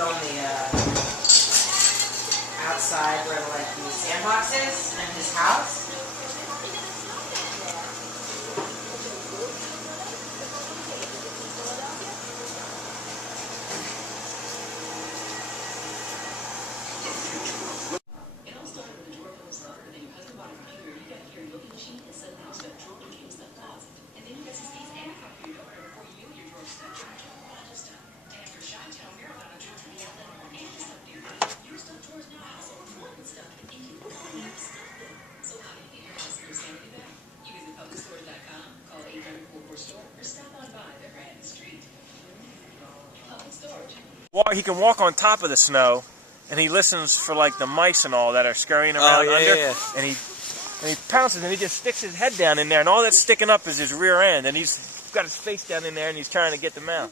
film the outside where like the sandbox is and his house. He can walk on top of the snow, and he listens for like the mice and all that are scurrying around under. Yeah. And he pounces, and he just sticks his head down in there, and all that's sticking up is his rear end, and he's got his face down in there, and he's trying to get them out.